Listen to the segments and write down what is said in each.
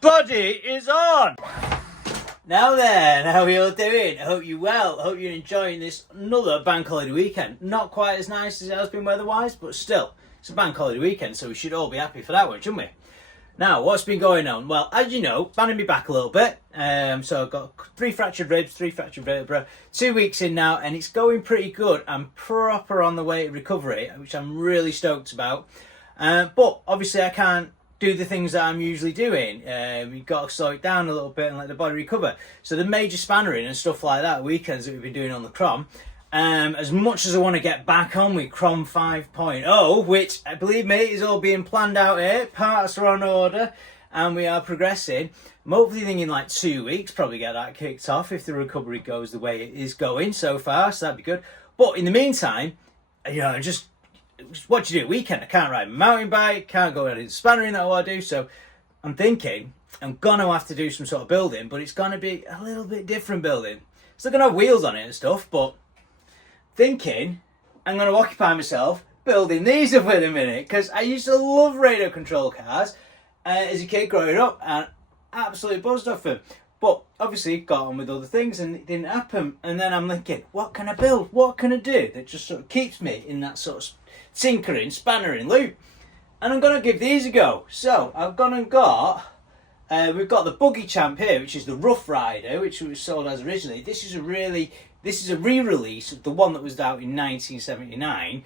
Body is on! Now then, how are you all doing? I hope you're well. I hope you're enjoying this another bank holiday weekend. Not quite as nice as it has been weather-wise, but still, it's a bank holiday weekend, so we should all be happy for that one, shouldn't we? Now, what's been going on? Well, as you know, banding me back a little bit. So I've got 3 fractured ribs, 3 fractured vertebrae, 2 weeks in now, and it's going pretty good. I'm proper on the way to recovery, which I'm really stoked about. But obviously I can't do the things that I'm usually doing. You've got to slow it down a little bit and let the body recover. So the major spannering and stuff like that, weekends that we've been doing on the Crom, as much as I want to get back on with Crom 5.0, which, believe me, is all being planned out here, parts are on order, and we are progressing. I'm hopefully thinking like 2 weeks, probably get that kicked off if the recovery goes the way it is going so far, so that'd be good. But in the meantime, you know, just what do you do weekend? I can't ride a mountain bike, can't go into spannering that I want to do, so I'm thinking I'm gonna have to do some sort of building, but it's gonna be a little bit different building. Still gonna have wheels on it and stuff, but thinking I'm gonna occupy myself building these up in a minute, because I used to love radio control cars as a kid growing up and absolutely buzzed off them. But obviously got on with other things and it didn't happen. And then I'm thinking, what can I build? What can I do that just sort of keeps me in that sort of tinkering, spannering loop? And I'm going to give these a go. So I've gone and got, we've got the Buggy Champ here, which is the Rough Rider, which was sold as originally. This is a re-release of the one that was out in 1979.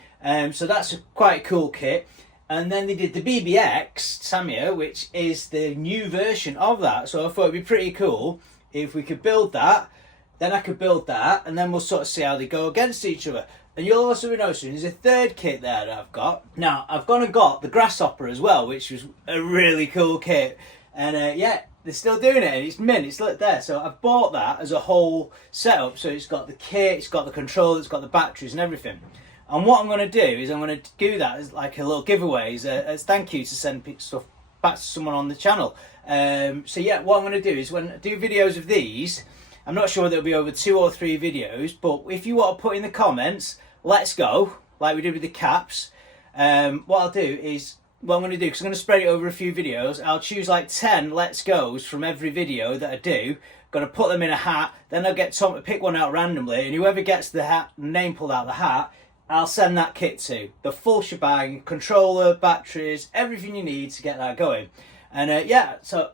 So that's quite a cool kit. And then they did the BBX Samia, which is the new version of that. So I thought it'd be pretty cool if we could build that. Then I could build that, and then we'll sort of see how they go against each other. And you'll also be noticing there's a third kit there that I've got. Now, I've gone and got the Grasshopper as well, which was a really cool kit. And yeah, they're still doing it, and it's mint, it's lit there. So I've bought that as a whole setup. So it's got the kit, it's got the controller, it's got the batteries and everything. And what I'm going to do is I'm going to do that as like a little giveaway, as thank you to send stuff back to someone on the channel. So yeah, what I'm going to do is when I do videos of these, I'm not sure whether it'll be over 2 or 3 videos, but if you want to put in the comments, let's go, like we did with the caps, what I'll do is, what I'm going to do, because I'm going to spread it over a few videos, I'll choose like 10 let's goes from every video that I do, going to put them in a hat, then I'll get Tom to pick one out randomly, and whoever gets the hat, name pulled out of the hat, I'll send that kit to. The full shebang, controller, batteries, everything you need to get that going. And yeah, so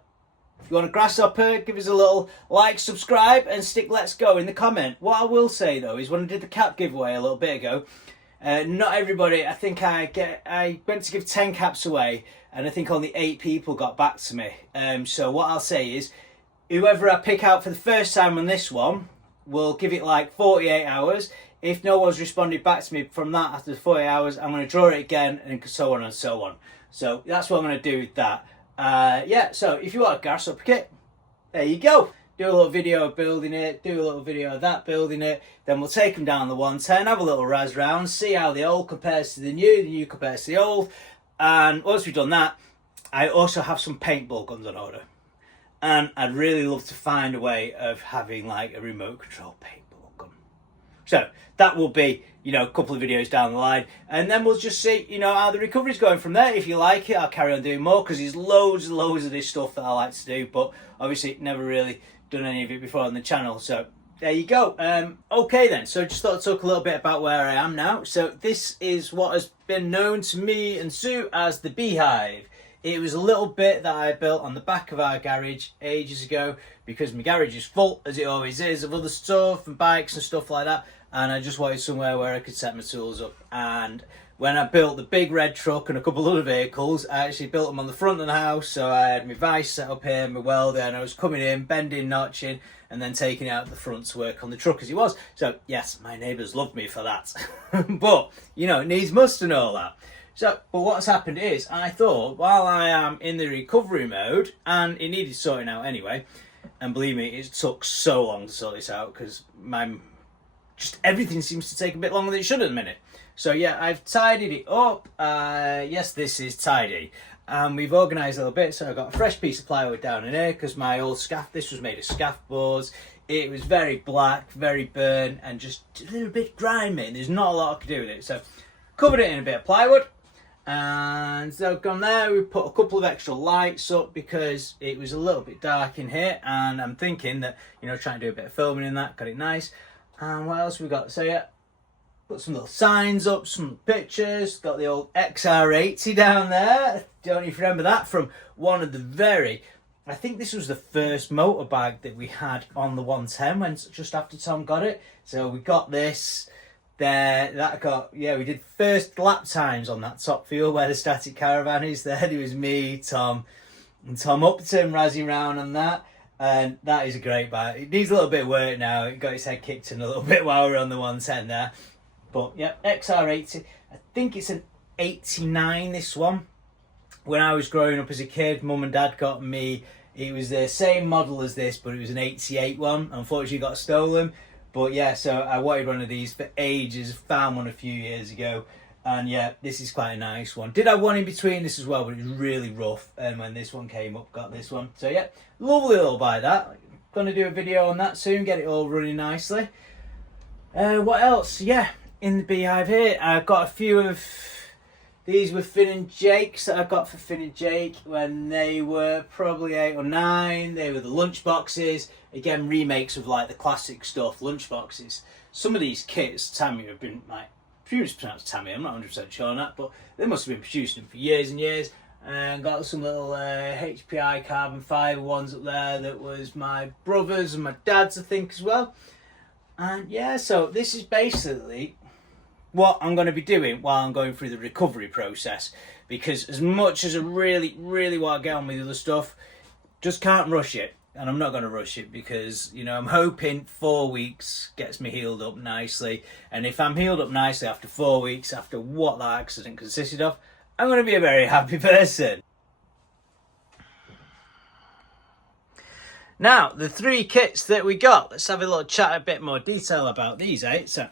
if you want a Grasshopper, give us a little like, subscribe, and stick let's go in the comment. What I will say though is when I did the cap giveaway a little bit ago, not everybody, I think I went to give 10 caps away, and I think only 8 people got back to me. So what I'll say is, whoever I pick out for the first time on this one, we'll give it like 48 hours. If no one's responded back to me from that after the 48 hours, I'm going to draw it again, and so on and so on. So that's what I'm going to do with that. Yeah, so if you want a Grasshopper kit, there you go. Do a little video of building it, do a little video of that building it, then we'll take them down the 110, have a little razz round, see how the old compares to the new compares to the old. And once we've done that, I also have some paintball guns on order. And I'd really love to find a way of having like a remote control paintball gun. So that will be, you know, a couple of videos down the line, and then we'll just see, you know, how the recovery's going from there. If you like it, I'll carry on doing more, because there's loads and loads of this stuff that I like to do, but obviously never really done any of it before on the channel. So there you go. Okay then, so just thought I'd talk a little bit about where I am now. So this is what has been known to me and Sue as the Beehive. It was a little bit that I built on the back of our garage ages ago, because my garage is full, as it always is, of other stuff and bikes and stuff like that, and I just wanted somewhere where I could set my tools up. And when I built the big red truck and a couple of other vehicles, I actually built them on the front of the house, so I had my vise set up here, my welder, and I was coming in, bending, notching, and then taking it out the front to work on the truck as it was. So yes, my neighbours loved me for that. But, you know, it needs must and all that. So, but what's happened is, I thought, while I am in the recovery mode, and it needed sorting out anyway, and believe me, it took so long to sort this out, because just everything seems to take a bit longer than it should at the minute. So yeah, I've tidied it up. Yes, this is tidy. And we've organised a little bit, so I've got a fresh piece of plywood down in here, because my old scaff, this was made of scaff boards. It was very black, very burnt, and just a little bit grimy, and there's not a lot I could do with it. So covered it in a bit of plywood. And so from there we put a couple of extra lights up because it was a little bit dark in here, and I'm thinking that, you know, trying to do a bit of filming in that, got it nice. And what else we got? So yeah, put some little signs up, some pictures, got the old XR80 down there. Don't you remember that from one of the very, I think this was the first motorbike that we had on the 110 when just after Tom got it. So we got this there, that got, yeah, we did first lap times on that top field where the static caravan is there. There was me, Tom, and Tom Upton razzing around on that. And that is a great bike. It needs a little bit of work now. It got its head kicked in a little bit while we were on the 110 there. But yeah, XR80. I think it's an 89, this one. When I was growing up as a kid, Mum and Dad got me. It was the same model as this, but it was an 88 one. Unfortunately, got stolen. But yeah, so I wanted one of these for ages. Found one a few years ago. And yeah, this is quite a nice one. Did have one in between this as well, but it was really rough. And when this one came up, got this one. So yeah, lovely little bike that. Gonna do a video on that soon, get it all running nicely. What else? Yeah, in the Beehive here, I've got a few of these were Finn and Jake's that I got for Finn and Jake when they were probably 8 or 9. They were the lunch boxes. Again, remakes of like the classic stuff, lunch boxes. Some of these kits, Tammy, have been like, it's pronounced Tammy, I'm not 100% sure on that, but they must have been producing them for years and years. And got some little HPI carbon fibre ones up there that was my brother's and my dad's, I think, as well. And yeah, so this is basically what I'm going to be doing while I'm going through the recovery process, because as much as I really want to get on with the other stuff, just can't rush it. And I'm not going to rush it because, you know, I'm hoping 4 weeks gets me healed up nicely. And if I'm healed up nicely after 4 weeks, after what that accident consisted of, I'm going to be a very happy person. Now, the 3 kits that we got, let's have a little chat a bit more detail about these, eh? So,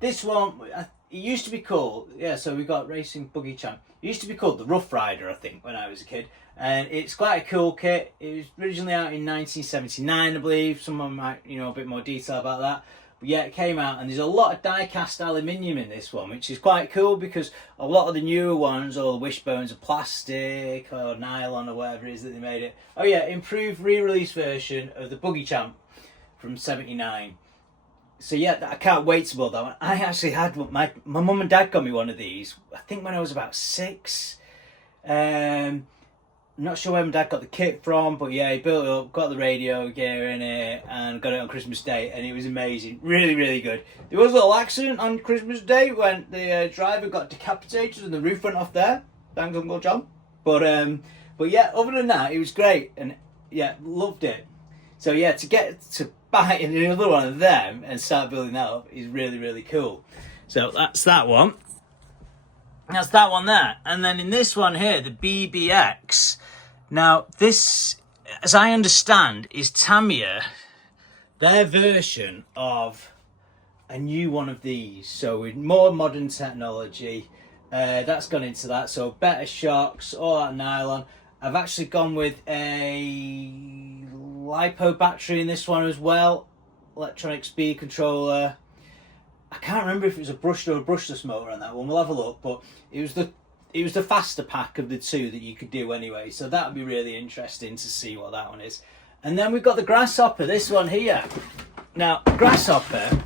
this one, it used to be called, yeah, so we got Racing Buggy Champ. It used to be called the Rough Rider, I think, when I was a kid. And it's quite a cool kit. It was originally out in 1979, I believe. Someone might, you know, a bit more detail about that. But yeah, it came out, and there's a lot of die-cast aluminium in this one, which is quite cool because a lot of the newer ones, all the wishbones are plastic or nylon or whatever it is that they made it. Oh yeah, improved re-release version of the Buggy Champ from 79. So yeah, I can't wait to build that one. I actually had one. My mum and dad got me one of these, I think when I was about 6. I'm not sure where my dad got the kit from, but yeah, he built it up, got the radio gear in it, and got it on Christmas Day, and it was amazing. Really good. There was a little accident on Christmas Day when the driver got decapitated and the roof went off there. Thanks, Uncle John. But yeah, other than that, it was great, and yeah, loved it. So yeah, to get to buy another one of them and start building that up is really cool. So that's that one. That's that one there. And then in this one here, the BBX. Now, this, as I understand, is Tamiya, their version of a new one of these. So with more modern technology, that's gone into that. So better shocks, all that nylon. I've actually gone with a LiPo battery in this one as well. Electronic speed controller. I can't remember if it was a brushed or a brushless motor on that one. We'll have a look, but it was the faster pack of the 2 that you could do anyway. So that would be really interesting to see what that one is. And then we've got the Grasshopper, this one here. Now, Grasshopper,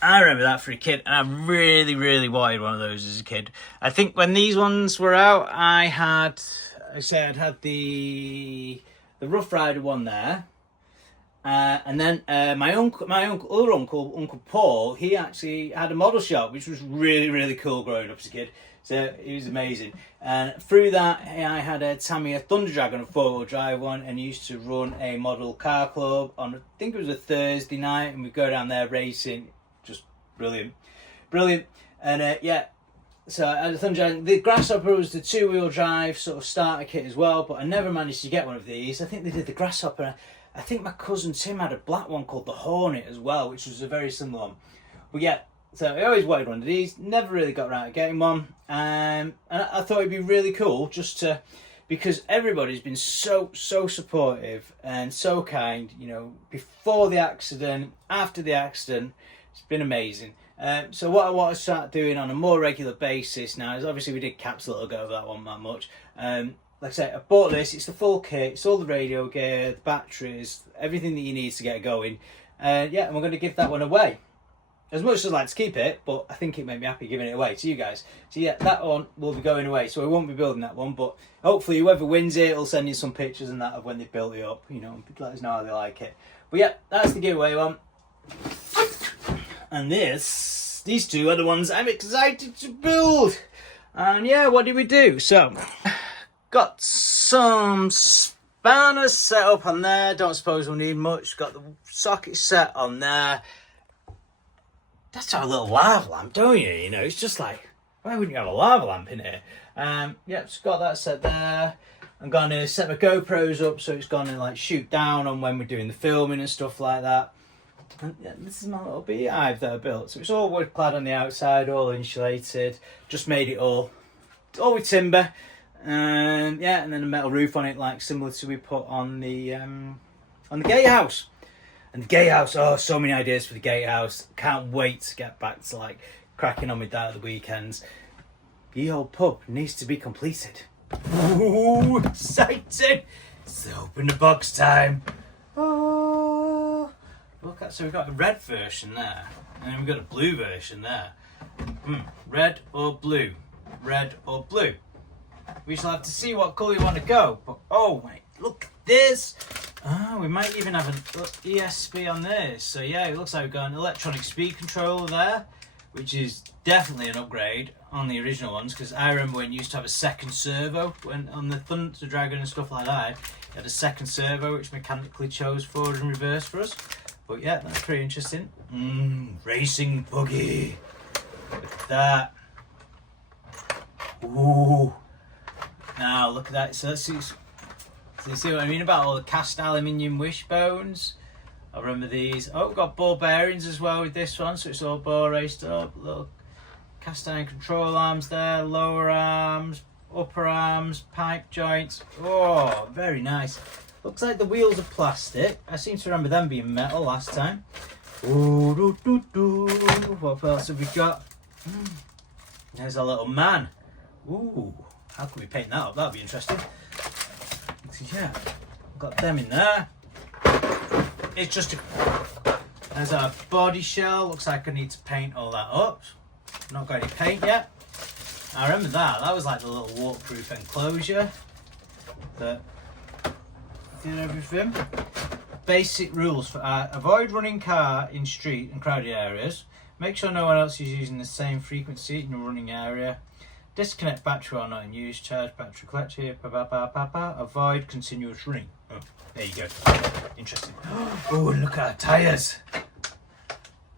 I remember that for a kid, and I really wanted one of those as a kid. I think when these ones were out, I'd had the Rough Rider one there. And then my other uncle, Uncle Paul, he actually had a model shop, which was really cool growing up as a kid. So it was amazing. And through that, I had a Tamiya Thunder Dragon, a 4-wheel drive one, and used to run a model car club on, I think it was a Thursday night, and we'd go down there racing. Just brilliant. And yeah, so I had a Thunder Dragon. The Grasshopper was the 2-wheel drive sort of starter kit as well, but I never managed to get one of these. I think they did the Grasshopper. I think my cousin Tim had a black one called the Hornet as well, which was a very similar one. But yeah, so I always wanted one of these. Never really got around to getting one. And I thought it'd be really cool just to, because everybody's been so supportive and so kind, you know, before the accident, after the accident. It's been amazing. So what I want to start doing on a more regular basis now is, obviously we did caps a little ago, that one that much. Like I said, I bought this, it's the full kit, it's all the radio gear, the batteries, everything that you need to get going. Yeah, and we're going to give that one away. As much as I'd like to keep it, but I think it made me happy giving it away to you guys. So yeah, that one will be going away, so we won't be building that one, but hopefully whoever wins it will send you some pictures and that of when they built it up, you know, let us know how they like it. But yeah, that's the giveaway one. And these two are the ones I'm excited to build. And yeah, what did we do? So, got some spanners set up on there. Don't suppose we'll need much. Got the socket set on there. That's our little lava lamp, don't you? You know, it's just like, why wouldn't you have a lava lamp in here? Yeah, just got that set there. I'm going to set my GoPros up so it's going to like shoot down on when we're doing the filming and stuff like that. And yeah, this is my little beehive that I built. So it's all wood clad on the outside, all insulated. Just made it all with timber. Yeah, and then a metal roof on it, like similar to we put on the gatehouse. And the gatehouse, oh, so many ideas for the gatehouse. Can't wait to get back to like cracking on with that at the weekends. The old pub needs to be completed. Ooh, exciting! It's open the box time. Oh, look at, so we've got a red version there, and then we've got a blue version there. Red or blue? Red or blue? We shall have to see what colour you want to go. But oh mate, look at this! Oh, we might even have an ESP on this. So yeah, it looks like we've got an electronic speed controller there, which is definitely an upgrade on the original ones, because I remember when you used to have a second servo when on the Thunder Dragon and stuff like that. You had a second servo which mechanically chose forward and reverse for us. But yeah, that's pretty interesting. Racing buggy. Look at that. Ooh. Now look at that. So let's see. So you see what I mean about all the cast aluminium wishbones? I remember these. Oh, we've got ball bearings as well with this one, so it's all ball raced up. Little cast iron control arms there, lower arms, upper arms, pipe joints. Oh, very nice. Looks like the wheels are plastic. I seem to remember them being metal last time. Ooh, doo, doo, doo. What else have we got? There's a little man. Ooh, how can we paint that up? That'll be interesting. So yeah, got them in there. It's just there's our body shell. Looks like I need to paint all that up. Not got any paint yet. I remember that was like the little waterproof enclosure that did everything. Basic rules for avoid running car in street and crowded areas. Make sure no one else is using the same frequency in your running area. Disconnect battery while not in use. Charge battery collector. Avoid continuous running. Oh, there you go. Interesting. Oh, and look at our tyres.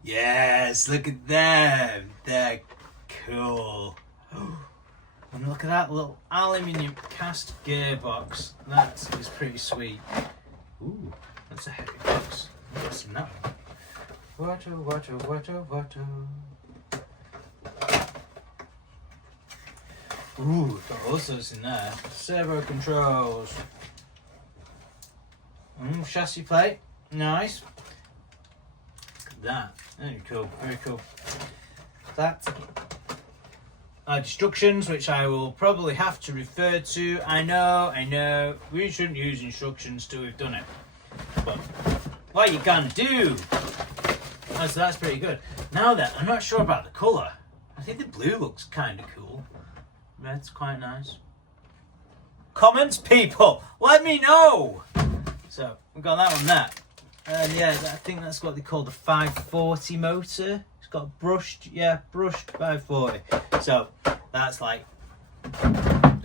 Yes, look at them. They're cool. And look at that little aluminium cast gearbox. That is pretty sweet. Ooh, that's a heavy box. What's in that one? Water. Ooh, got all sorts in there. Servo controls. Chassis plate. Nice. Look at that. Very cool. Very cool. That. Instructions, which I will probably have to refer to. I know. We shouldn't use instructions till we've done it. But what you gonna do? That's pretty good. Now then, I'm not sure about the colour. I think the blue looks kind of cool. Red's quite nice. Comments, people, let me know. So we've got that one there, and yeah, I think that's what they call the 540 motor. It's got brushed 540. So that's like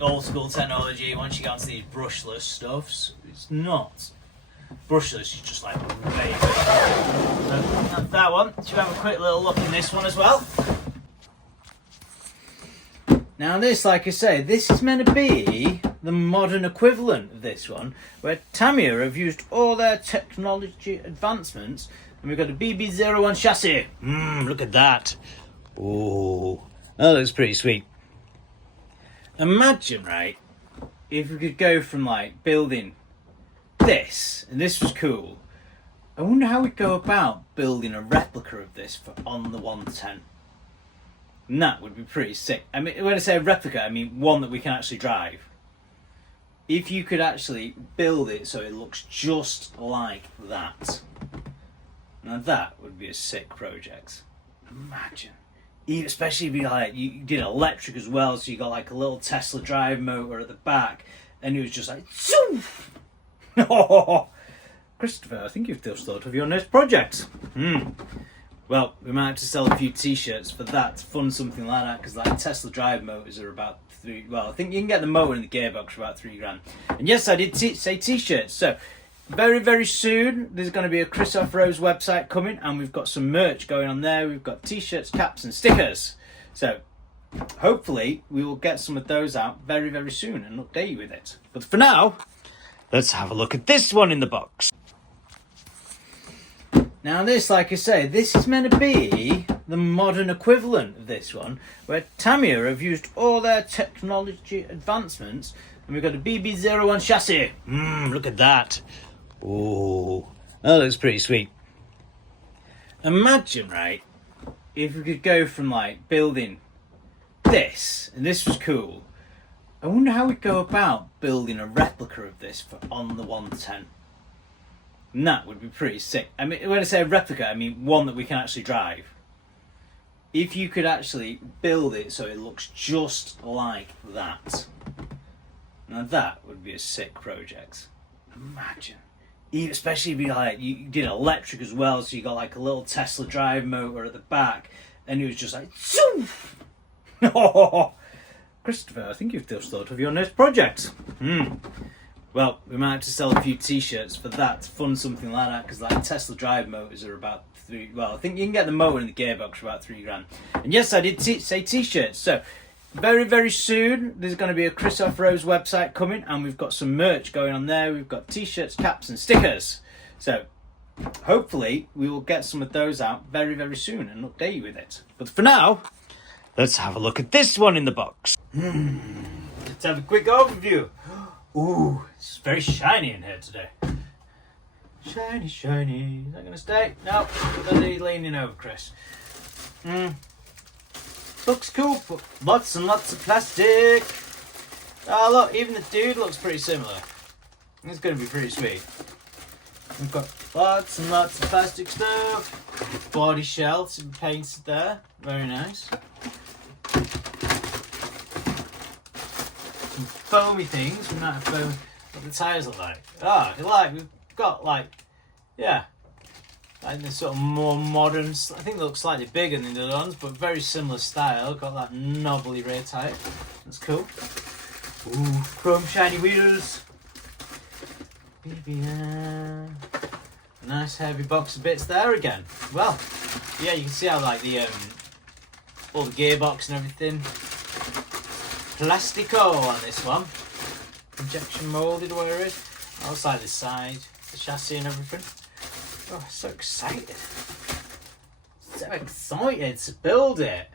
old school technology. Once you get onto these brushless stuffs, it's not brushless. It's just like way better. So that's that one. Should we have a quick little look in this one as well? Now this, like I say, this is meant to be the modern equivalent of this one, where Tamiya have used all their technology advancements, and we've got a BB01 chassis. Look at that. Ooh, that looks pretty sweet. Imagine, right, if we could go from like building this, and this was cool, I wonder how we'd go about building a replica of this for on the 110. And that would be pretty sick. I mean, when I say a replica, I mean one that we can actually drive. If you could actually build it so it looks just like that. Now that would be a sick project. Imagine. Especially if you did electric as well, so you got like a little Tesla drive motor at the back, and it was just like, zoof! Oh, Christopher, I think you've just thought of your next project. Well, we might have to sell a few t-shirts for that to fund something like that, because like Tesla drive motors are about I think you can get the motor and the gearbox for about £3,000. And yes, I did say t-shirts. So very, very soon there's going to be a Chris Off-Road's website coming, and we've got some merch going on there. We've got t-shirts, caps and stickers. So hopefully we will get some of those out very, very soon and update you with it. But for now, let's have a look at this one in the box. Now this, like I say, this is meant to be the modern equivalent of this one, where Tamiya have used all their technology advancements, and we've got a BB01 chassis. Look at that. Oh, that looks pretty sweet. Imagine, right, if we could go from like building this, and this was cool. I wonder how we'd go about building a replica of this for on the 110. And that would be pretty sick. I mean, when I say a replica, I mean one that we can actually drive. If you could actually build it so it looks just like that. Now that would be a sick project. Imagine. Especially if you did electric as well, so you got like a little Tesla drive motor at the back, and it was just like, zoof! Oh, Christopher, I think you've just thought of your next project. Well, we might have to sell a few t-shirts for that to fund something like that, because like Tesla drive motors are about I think you can get the motor and the gearbox for about £3,000. And yes, I did say t-shirts. So very, very soon there's going to be a Chris Off-Road's website coming, and we've got some merch going on there. We've got t-shirts, caps and stickers. So hopefully we will get some of those out very, very soon and update you with it. But for now, let's have a look at this one in the box. Let's have a quick overview. Ooh, it's very shiny in here today. Shiny, shiny. Is that going to stay? No, don't need leaning over, Chris. Looks cool, but lots and lots of plastic. Oh, look, even the dude looks pretty similar. It's going to be pretty sweet. We've got lots and lots of plastic stuff. Body shells and painted there. Very nice. Some foamy things. We might have foam. What the tyres look like. We've got like this sort of more modern, I think they look slightly bigger than the other ones, but very similar style. Got that knobbly rear tyre. That's cool. Ooh, chrome shiny wheels. Nice heavy box of bits there again. Well, yeah, you can see how like the all the gearbox and everything. Plastico on this one. Injection molded, where it is. Outside the side, the chassis and everything. Oh, so excited. So excited to build it.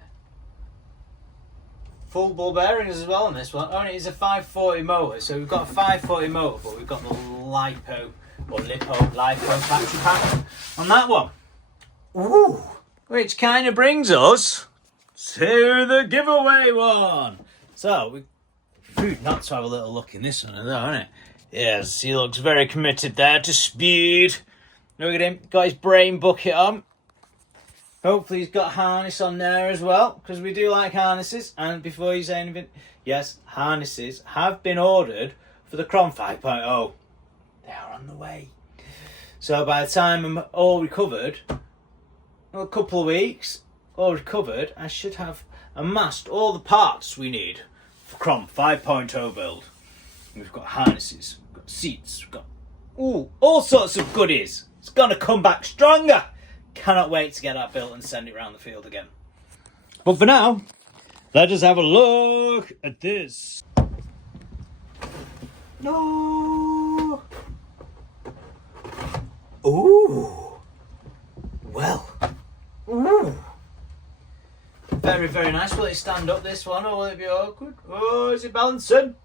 Full ball bearings as well on this one. Only it's a 540 motor, so we've got a 540 motor, but we've got the LiPo battery pack on that one. Ooh, which kind of brings us to the giveaway one. So, food not to have a little look in this one, though, isn't it? Yes, he looks very committed there to speed. Look at him, got his brain bucket on. Hopefully he's got a harness on there as well, because we do like harnesses. And before you say anything, yes, harnesses have been ordered for the Grom 5.0. They are on the way. So by the time I'm all recovered, a couple of weeks, all recovered, I should have amassed all the parts we need for Grom 5.0 build. We've got harnesses, we've got seats, we've got all sorts of goodies. It's gonna come back stronger. Cannot wait to get that built and send it around the field again. But for now, let us have a look at this. No. Ooh. Well. Ooh. Very, very nice. Will it stand up, this one, or will it be awkward? Oh, is it balancing?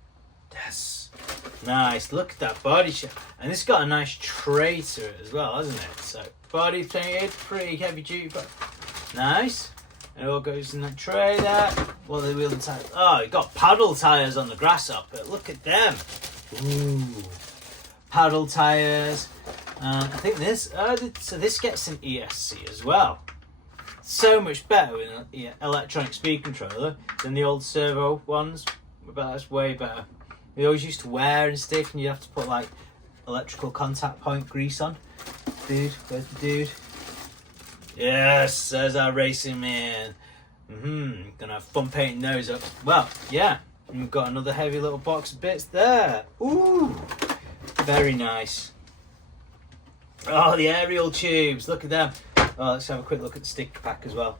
Yes. Nice, look at that body shape. And it's got a nice tray to it as well, hasn't it? So body painted, pretty heavy duty, but nice. And it all goes in that tray there. What are the wheel and tires? Oh, you got paddle tires on the Grasshopper. Look at them. Ooh, paddle tires. And I think this, so this gets an ESC as well. So much better with an electronic speed controller than the old servo ones. But that's way better. We always used to wear and stuff, and you have to put like electrical contact point grease on. Dude, where's the dude? Yes, there's our racing man. Gonna have fun painting those up. Well, yeah, and we've got another heavy little box of bits there. Ooh, very nice. Oh, the aerial tubes, look at them. Oh, let's have a quick look at the sticker pack as well.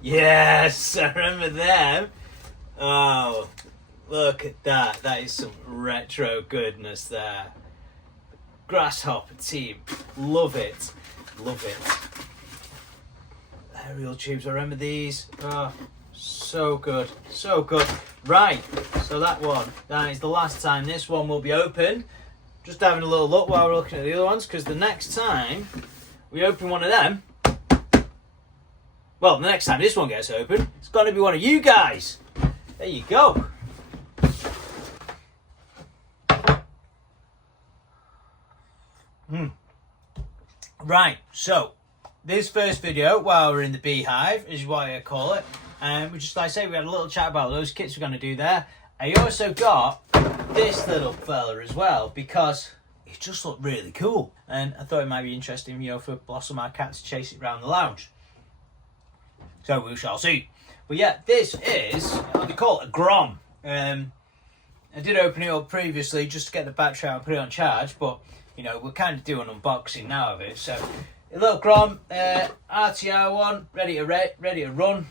Yes, I remember them. Oh, look at that. That is some retro goodness there. Grasshopper team. Love it. Love it. Aerial tubes. I remember these. Oh, so good. So good. Right. So that is the last time this one will be opened. Just having a little look while we're looking at the other ones, because the next time we open one of them, well, the next time this one gets open, it's got to be one of you guys. There you go. Right, so this first video, while we're in the Beehive, is what I call it. We just, like I say, we had a little chat about those kits we're going to do there. I also got this little fella as well, because it just looked really cool. And I thought it might be interesting, you know, for Blossom, our cat, to chase it around the lounge. So we shall see. But yeah, this is what they call it, a Grom. I did open it up previously just to get the battery out and put it on charge, but you know, we're kind of doing an unboxing now of it. So a little Grom, RTR one, ready to run.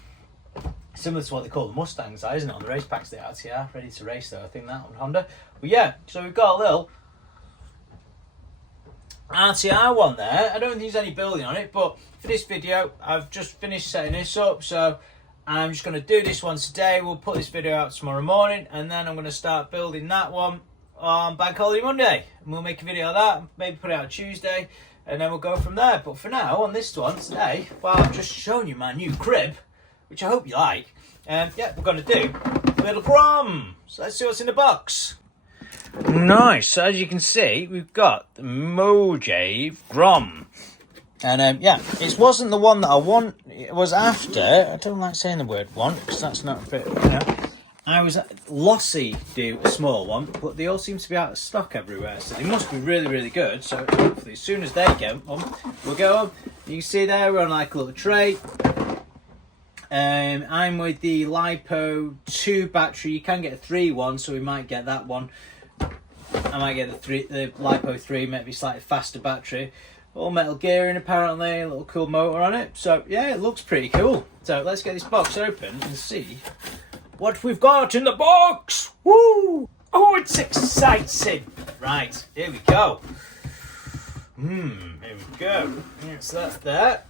Similar to what they call the Mustangs, isn't it? On the race packs, the RTR, ready to race though, I think that on Honda. But yeah, so we've got a little RTR one there. I don't think there's any building on it, but for this video, I've just finished setting this up, so I'm just going to do this one today. We'll put this video out tomorrow morning, and then I'm going to start building that one on Bank Holiday Monday. And we'll make a video of that, maybe put it out Tuesday, and then we'll go from there. But for now, on this one today, well, I've just shown you my new crib, which I hope you like. Yeah, we're going to do a little Grom. So let's see what's in the box. Nice. So as you can see, we've got the Mojave Grom. And yeah, it wasn't the one that I want. It was after. I don't like saying the word want, because that's not a bit, you know. I was Lossy do a small one, but they all seem to be out of stock everywhere, so they must be really, really good. So hopefully as soon as they get on, we'll go on. You can see there we're on like a little tray. I'm with the LiPo 2 battery. You can get a 3 one, so we might get that one. I might get the LiPo 3, maybe slightly faster battery. All metal gearing apparently, a little cool motor on it. So yeah, it looks pretty cool. So let's get this box open and see what we've got in the box. Woo! Oh, it's exciting. Right, here we go. Here we go. Yeah, so that's that.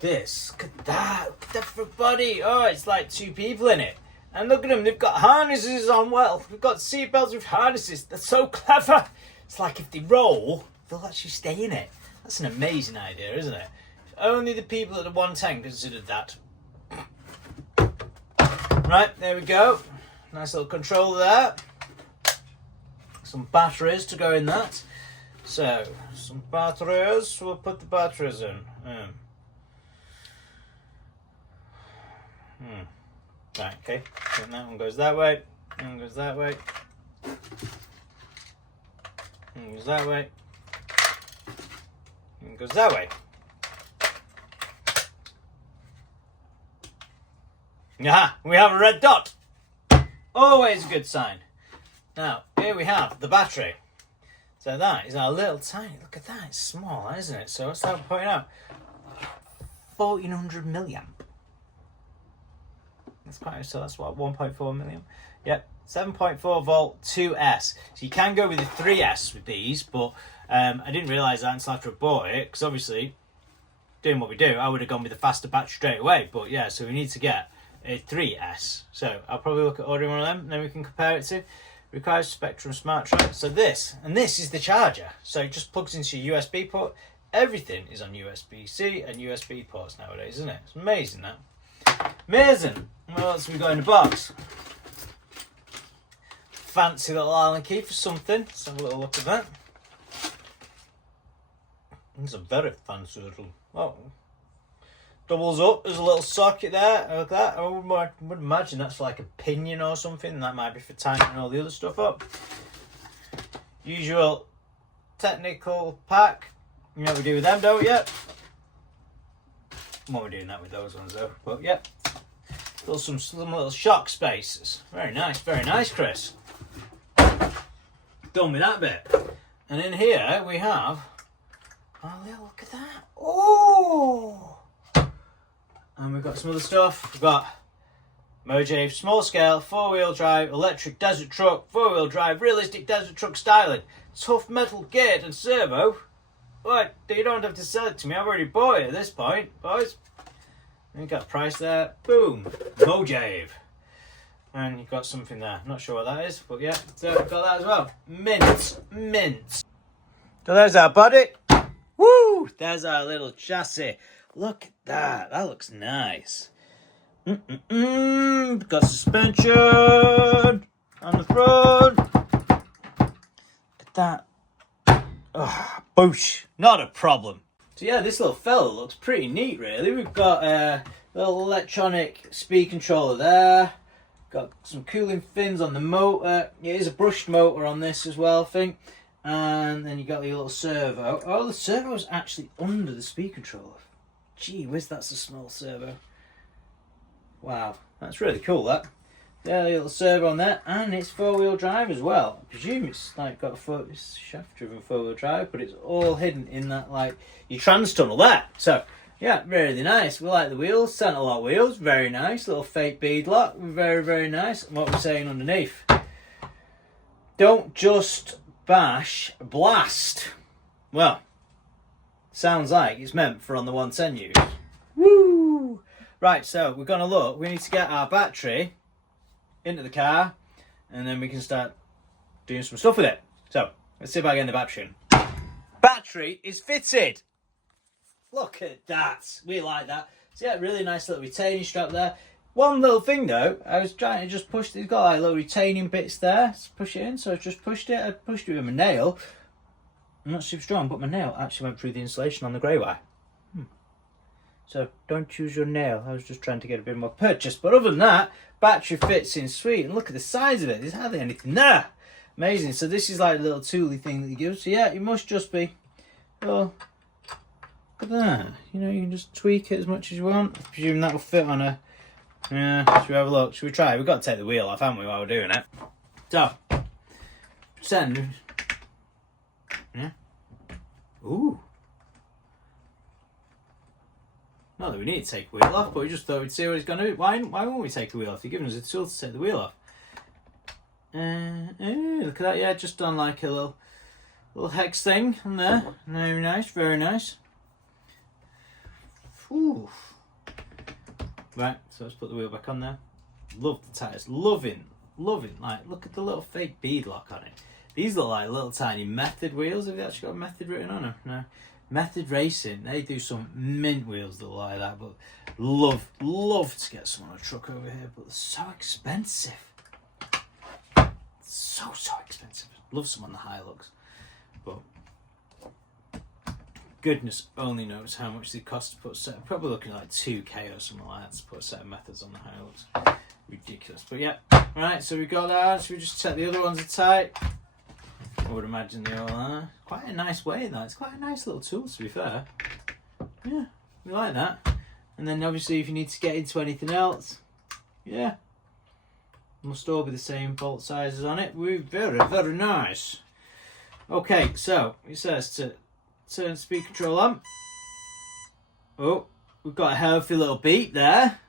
This, look at that. Look at that for a body. Oh, it's like 2 people in it. And look at them, they've got harnesses on. Well, we've got seatbelts with harnesses. They're so clever. It's like if they roll, they'll actually stay in it. That's an amazing idea, isn't it? If only the people at the 110 considered that. Right, there we go. Nice little controller there. Some batteries to go in that. So, some batteries. We'll put the batteries in. Right, okay. So that one goes that way. That one goes that way. That one goes that way. And goes that way. Aha! We have a red dot. Always a good sign. Now, here we have the battery. So that is our little tiny, look at that, it's small, isn't it? So what's that pointing out? 1400 milliamp. That's quite, so that's what, 1.4 milliamp? Yep, 7.4 volt 2S. So you can go with the 3S with these, but I didn't realise that until after I bought it, because obviously, doing what we do, I would have gone with the faster battery straight away. But yeah, so we need to get a 3S. So I'll probably look at ordering one of them, and then we can compare it to. Requires Spectrum Smart Track. So this is the charger. So it just plugs into your USB port. Everything is on USB-C and USB ports nowadays, isn't it? It's amazing, that. Amazing. What else have we got in the box? Fancy little Allen key for something. Let's have a little look at that. It's a very fancy little... Oh. Doubles up. There's a little socket there. Like that. I would imagine that's like a pinion or something. That might be for tightening all the other stuff up. Usual technical pack. You know what we do with them, don't we? Yep. What we're doing that with those ones though. But yep. Some little shock spacers. Very nice, Chris. Done with that bit. And in here we have... Oh, look at that. Oh! And we've got some other stuff. We've got Mojave small scale, 4-wheel drive, electric desert truck, 4-wheel drive, realistic desert truck styling, tough metal gate and servo. What? You don't have to sell it to me. I've already bought it at this point, boys. And you've got a price there. Boom. Mojave. And you've got something there. Not sure what that is, but yeah. So we've got that as well. Mint. So there's our body. Woo! There's our little chassis. Look at that. That looks nice. Got suspension on the front. Look at that. Oh, boosh. Not a problem. So yeah, this little fella looks pretty neat, really. We've got a little electronic speed controller there. Got some cooling fins on the motor. It is a brushed motor on this as well, I think. And then you got the little servo. Oh, the servo's actually under the speed controller. Gee whiz, that's a small servo. Wow, that's really cool, that. Yeah, the little servo on there, and it's 4-wheel drive as well. I presume it's like got it's shaft-driven 4-wheel drive, but it's all hidden in that, like, your trans tunnel there. So, yeah, really nice. We like the wheels, centre lock wheels, very nice. Little fake bead lock, very nice. And what we're saying underneath, don't just bash, blast. Well, sounds like it's meant for on the 110 use. Woo! Right, so we're going to look. We need to get our battery into the car, and then we can start doing some stuff with it. So, let's see if I get the battery in. Battery is fitted. Look at that. We like that. So yeah, really nice little retaining strap there. One little thing though, I was trying to just push, it's got like little retaining bits there. Let's push it in, so I just pushed it. I pushed it with my nail. I'm not super strong, but my nail actually went through the insulation on the grey wire. So don't use your nail. I was just trying to get a bit more purchase. But other than that, battery fits in sweet. And look at the size of it. There's hardly anything there. Amazing. So this is like a little tooly thing that you give. So yeah, it must just be, well, look at that. You know, you can just tweak it as much as you want. I presume that will fit on a, yeah, should we have a look? Should we try? We've got to take the wheel off, haven't we, while we're doing it? So, send. Yeah. Ooh. Not that we need to take the wheel off, but we just thought we'd see what it's going to do. Why won't we take the wheel off? You're giving us a tool to take the wheel off. Look at that, yeah, just done like a little hex thing on there. Very nice, very nice. Ooh. Right, so let's put the wheel back on there. Love the tyres, loving. Like, look at the little fake bead lock on it. These look like little tiny Method wheels. Have they actually got Method written on them? No. Method Racing, they do some mint wheels that look like that, but love to get some on a truck over here, but they're so expensive. So expensive. Love some on the Hilux, but goodness only knows how much they cost to put a set. Probably looking at like 2k or something like that to put a set of Methods on the Hilux. Ridiculous, but yeah. Right, so we got that. So we just check the other ones are tight. I would imagine they all are. Quite a nice way though. It's quite a nice little tool, to be fair. Yeah, we like that. And then obviously if you need to get into anything else, yeah, must all be the same bolt sizes on it. Very nice. Okay, so it says to turn the speed control on. Oh, we've got a healthy little beep there.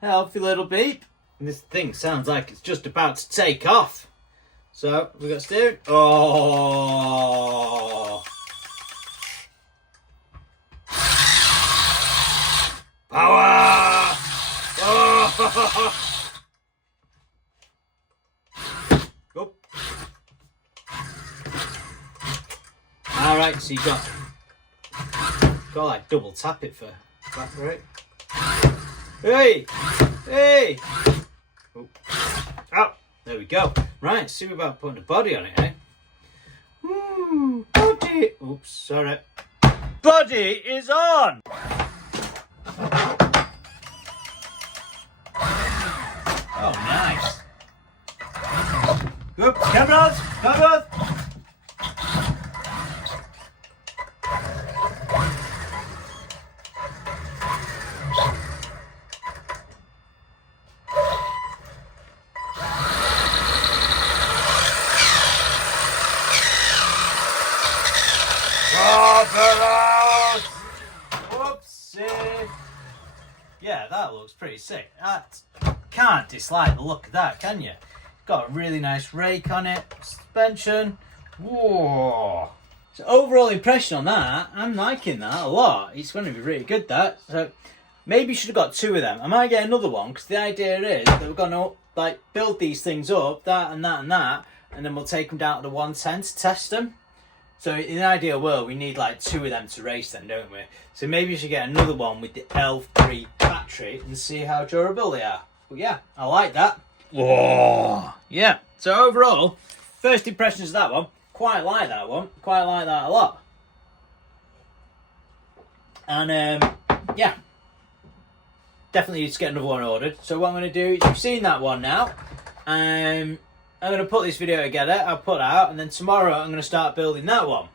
Healthy little beep. And this thing sounds like it's just about to take off. So, we got steering. Oh! Power! Oh! Up. Alright, so you got like double tap it for that, right? Hey! Hey! Oh. Oh, there we go. Right, see about putting a body on it, eh? Body! Oops, sorry. Body is on! Oh, nice. Good, cameras, cameras! Whoopsie. Yeah, that looks pretty sick. That can't dislike the look of that, can you? Got a really nice rake on it, suspension. Whoa. So overall impression on that, I'm liking that a lot. It's going to be really good, that. So maybe you should have got two of them. I might get another one because the idea is that we're going to like build these things up, that and that and that, and then we'll take them down to the 110 to test them. So in an ideal world, we need like two of them to race then, don't we? So maybe you should get another one with the L3 battery and see how durable they are. But yeah, I like that. Whoa! Yeah, so overall, first impressions of that one, quite like that one. Quite like that a lot. And yeah, definitely need to get another one ordered. So what I'm going to do is, you've seen that one now. I'm going to put this video together, I'll put it out, and then tomorrow I'm going to start building that one.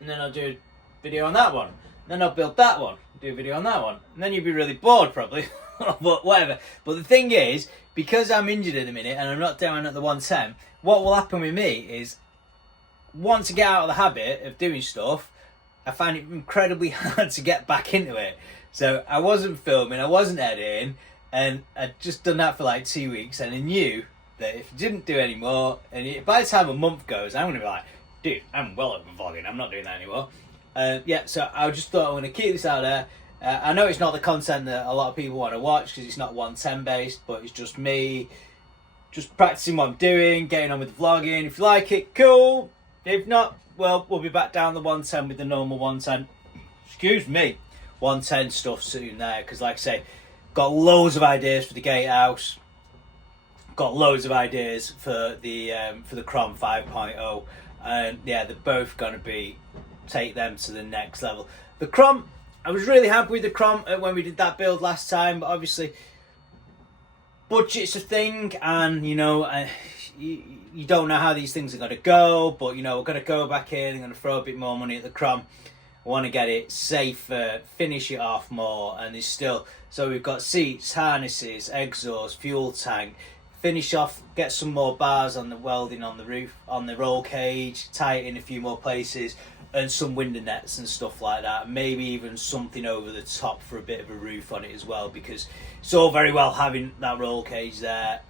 And then I'll do a video on that one. Then I'll build that one, do a video on that one. And then you'll be really bored probably, but whatever. But the thing is, because I'm injured at the minute and I'm not down at the 110, what will happen with me is, once I get out of the habit of doing stuff, I find it incredibly hard to get back into it. So I wasn't filming, I wasn't editing, and I'd just done that for like 2 weeks, and I knew that if you didn't do any more, and by the time a month goes, I'm going to be like, dude, I'm well over vlogging, I'm not doing that anymore. Yeah, so I just thought I'm going to keep this out there. I know it's not the content that a lot of people want to watch because it's not 110 based, but it's just me just practicing what I'm doing, getting on with the vlogging. If you like it, cool. If not, well, we'll be back down the 110 with the normal 110. Excuse me, 110 stuff soon there, because like I say, got loads of ideas for the gatehouse. Got loads of ideas for the Grom 5.0, and yeah, they're both going to take them to the next level. The Grom, I was really happy with the Grom when we did that build last time, but obviously budget's a thing, and you know, you don't know how these things are going to go, but you know, we're going to go back in and going to throw a bit more money at the Grom. I want to get it safer, finish it off more, and there's still, so we've got seats, harnesses, exhaust, fuel tank. Finish off, get some more bars on the welding on the roof, on the roll cage, tie it in a few more places, and some window nets and stuff like that. Maybe even something over the top for a bit of a roof on it as well, because it's all very well having that roll cage there,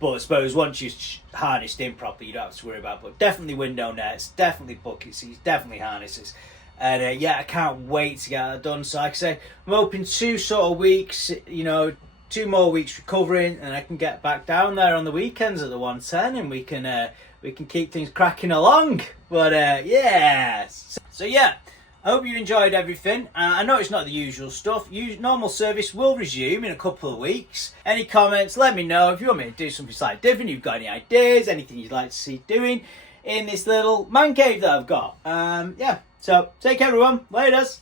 but I suppose once you're harnessed in properly, you don't have to worry about it. But definitely window nets, definitely bucket seats, definitely harnesses. And yeah, I can't wait to get that done. So like I say, I'm hoping 2 sort of weeks, you know, 2 more weeks recovering, and I can get back down there on the weekends at the 110, and we can keep things cracking along. But yeah, so yeah, I hope you enjoyed everything. I know it's not the usual stuff. Normal service will resume in a couple of weeks. Any comments, let me know. If you want me to do something slightly different, you've got any ideas, anything you'd like to see doing in this little man cave that I've got. Yeah, so take care everyone, laters.